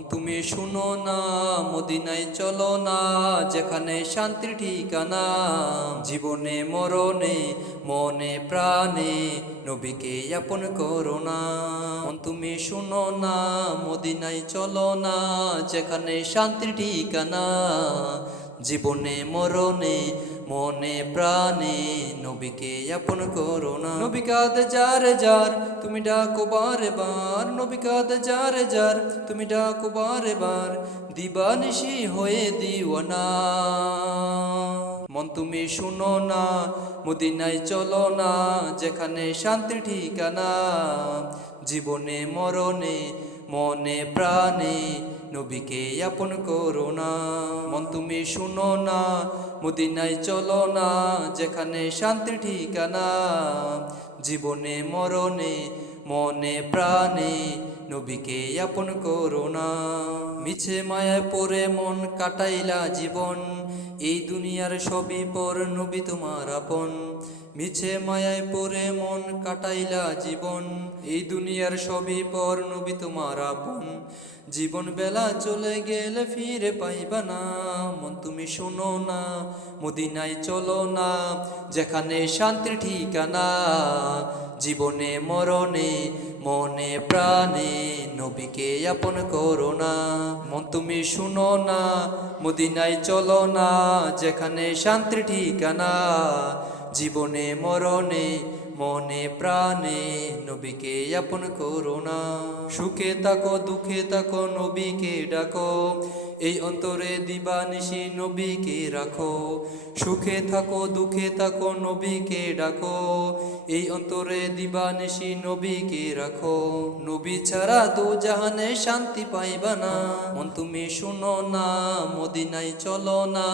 মন তুমি শুনো না, মদিনায় চলো না, যেখানে শান্তির ঠিকানা। জীবনে মরণে মনে প্রাণে নবীকে আপন করো না। মন তুমি শুনো না, মদিনায় চলো না, যেখানে শান্তির ঠিকানা। জীবনে মরণে মনে প্রাণে নবীকে আপন করো না। নবী কাঁদে যার যার তুমি ডাকো বারে বার, নবী কাঁদে যার যার তুমি ডাকো বারে বার, দিবানিশি হয়ে দিওয়ানা। মন তুমি শুনো না, মদিনায় চলো না, যেখানে শান্তির ঠিকানা। জীবনে মরণে মনে প্রাণে নবীকে আপন করো না। মন তুমি শুনো না, মদিনায় চলো না, যেখানে শান্তির ঠিকানা। জীবনে মরণে মনে প্রাণে নবীকে আপন করো না। মিছে মায়ায় পড়ে মন কাটাইলা জীবন, এই দুনিয়ার সবই পর নবী তোমার আপন। মিছে মায়ায় পড়ে মন কাটাইলা জীবন, এই দুনিয়ার সবই পর নবী তোমার আপন। জীবন বেলা চলে গেলে ফিরে পাইবা না। মন তুমি শোনো না, মদিনায় চলো না, যেখানে শান্তির ঠিকানা। জীবনে মরণে মনে প্রাণে নবীকে আপন করো না। মন তুমি শুনো না, মদিনায় চলো না, যেখানে শান্তির ঠিকানা। জীবনে মরণে মনে প্রাণে নবীকে আপন করো না। সুখে থাকো দুঃখে থাকো নবীকে ডাকো, এই অন্তরে দিবানিশি নবীকে রাখো। সুখে থাকো দুঃখে থাকো নবীকে ডাকো, এই অন্তরে দিবানিশি নবীকে রাখো। নবী ছাড়া দু জাহানে শান্তি পাইবা না। মন তুমি শুনো না, মদিনায় চলো না,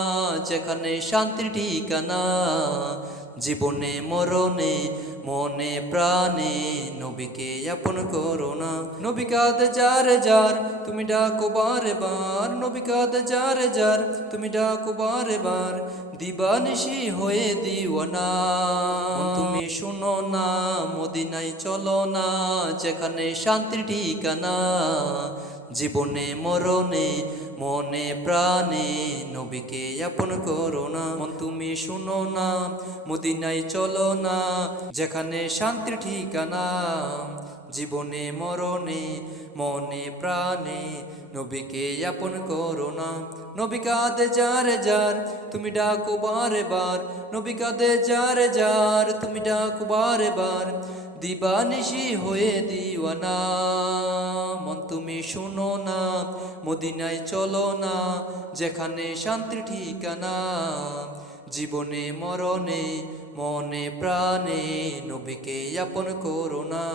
যেখানে শান্তির ঠিকানা। জীবনে মরণে মনে প্রাণে নবীকে আপন করো না। নবী কাঁদে যার যার তুমি ডাকো বারে বার, নবী কাঁদে যার যার তুমি ডাকো বারে বার, দিবানিশি হয়ে দিওয়ানা। তুমি শুনো না, মদিনায় চলো না, যেখানে শান্তির ঠিকানা। জীবনে মরণে মনে প্রাণে নবীকে আপন করো না। মন তুমি শুনো না, মদিনায় চলো না, যেখানে শান্তির ঠিকানা। জীবনে মরণে মনে প্রাণে নবীকে আপন করো না। নবী কাঁদে যার যার তুমি ডাকো বারে বার, নবী কাঁদে যার যার তুমি ডাকো বারে বার, দিবানিশি হয়ে দিওয়ানা। মন তুমি শুনো না, মদিনায় চলো না, যেখানে শান্তির ঠিকানা। জীবনে মরণে মনে প্রাণে নবীকে আপন করো না।